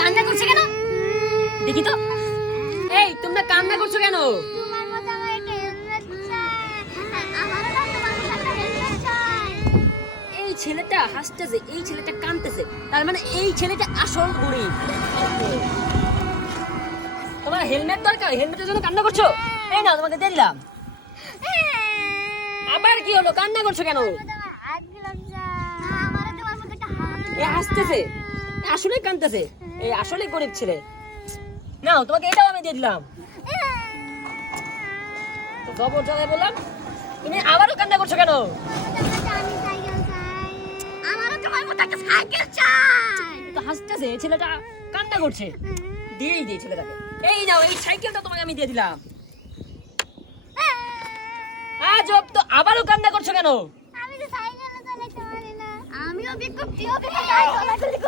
কান্না করছো কেন? দেখি তো। এই তোমরা কান্না করছো কেন? তোমার মতো আমার একটা হেলমেট চাই। আমারও না তোমার মতো একটা হেলমেট চাই। এই ছেলেটা হাসতেছে, এই ছেলেটা কাঁদতেছে, তার মানে এই ছেলেটা আসল গরিব। তোমার হেলমেট দরকার, হেলমেটের জন্য কান্না করছো? এই নাও তোমাকে দিয়ে দিলাম। আবার কি হলো, কান্না করছো কেন? তোমার হাত গ্লাভ চাই। আমারও তোমার মতো একটা হাত এ হাসতেছে, আসলে কাঁদতেছে, এই আসলে গরিব ছেলে। নাও তোমাকে এটাও আমি দিয়ে দিলাম। তো খবর জানাই বললাম, তুমি আবারও কান্না করছো কেন? আমি সাইকেল চাই। আমারও তোমার মতো একটা সাইকেল চাই। তো হাসতেছে, ছেলেটা কান্না করছে, দিয়েই দিই ছেলেটাকে। এই নাও, এই সাইকেলটা তোমাকে আমি দিয়ে দিলাম। আজব তো, আবারও কান্না করছো কেন? আমি তো সাইকেল চালাতে পারি না। আমিও বিক্ষুব্ধ,